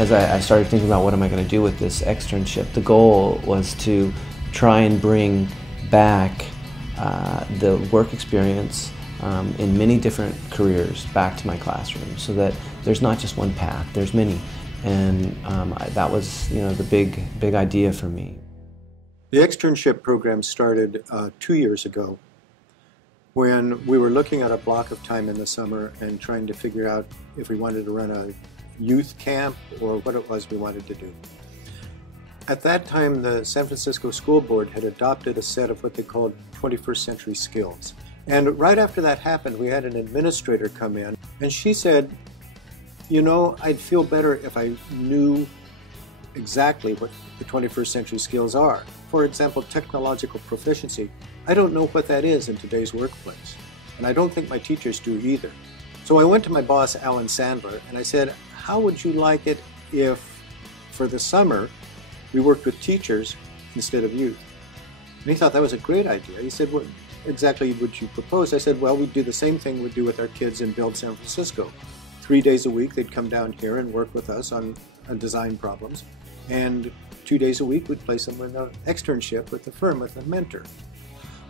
as I started thinking about what am I going to do with this externship, the goal was to try and bring back the work experience in many different careers back to my classroom, so that there's not just one path, there's many. And that was, the big idea for me. The externship program started 2 years ago when we were looking at a block of time in the summer and trying to figure out if we wanted to run a youth camp or what it was we wanted to do. At that time, the San Francisco School Board had adopted a set of what they called 21st century skills. And right after that happened, we had an administrator come in, and she said, I'd feel better if I knew exactly what the 21st century skills are. For example, technological proficiency. I don't know what that is in today's workplace, and I don't think my teachers do either. So I went to my boss, Alan Sandler, and I said, how would you like it if, for the summer, we worked with teachers instead of youth? And he thought that was a great idea. He said, what exactly would you propose? I said, well, we'd do the same thing we'd do with our kids in Build San Francisco. 3 days a week, they'd come down here and work with us on design problems. And 2 days a week, we'd place them in an externship with the firm, with a mentor.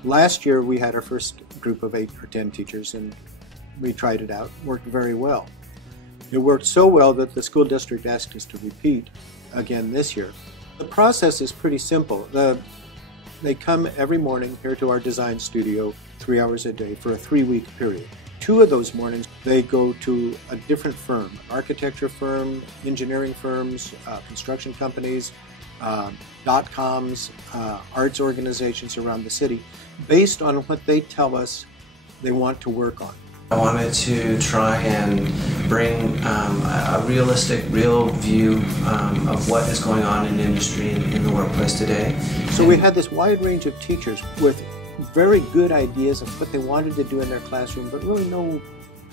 Last year, we had our first group of 8 or 10 teachers, and we tried it out. Worked very well. It worked so well that the school district asked us to repeat again this year. The process is pretty simple. They come every morning here to our design studio 3 hours a day for a 3-week period. 2 of those mornings, they go to a different firm, architecture firm, engineering firms, construction companies, .coms, arts organizations around the city, based on what they tell us they want to work on. I wanted to try and bring a realistic, real view of what is going on in industry and in the workplace today. So we had this wide range of teachers with very good ideas of what they wanted to do in their classroom, but really no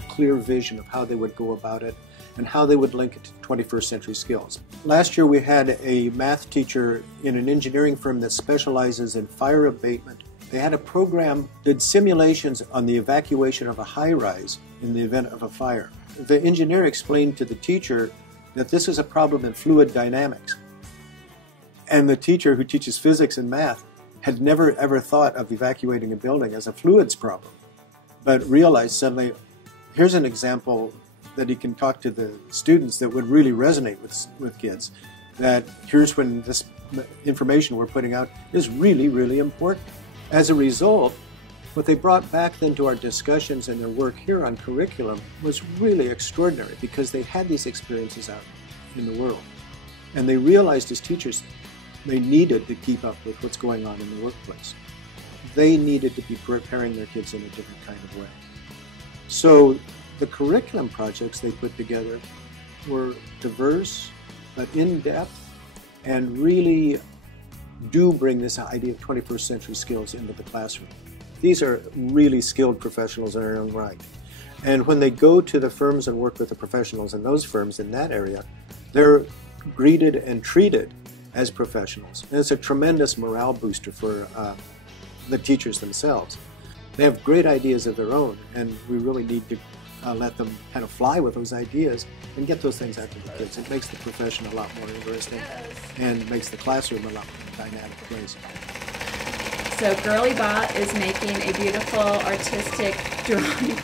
clear vision of how they would go about it and how they would link it to 21st century skills. Last year we had a math teacher in an engineering firm that specializes in fire abatement. They had a program, did simulations on the evacuation of a high-rise in the event of a fire. The engineer explained to the teacher that this is a problem in fluid dynamics. And the teacher, who teaches physics and math, had never ever thought of evacuating a building as a fluids problem, but realized suddenly, here's an example that he can talk to the students that would really resonate with kids, that here's when this information we're putting out is really, really important. As a result, what they brought back then to our discussions and their work here on curriculum was really extraordinary, because they had these experiences out in the world. And they realized as teachers they needed to keep up with what's going on in the workplace. They needed to be preparing their kids in a different kind of way. So the curriculum projects they put together were diverse, but in-depth, and really do bring this idea of 21st century skills into the classroom. These are really skilled professionals in their own right. And when they go to the firms and work with the professionals in those firms in that area, they're greeted and treated as professionals. And it's a tremendous morale booster for the teachers themselves. They have great ideas of their own, and we really need to let them kind of fly with those ideas and get those things out to the kids. It makes the profession a lot more interesting and makes the classroom a lot more dynamic place. So Girly Bot is making a beautiful artistic drawing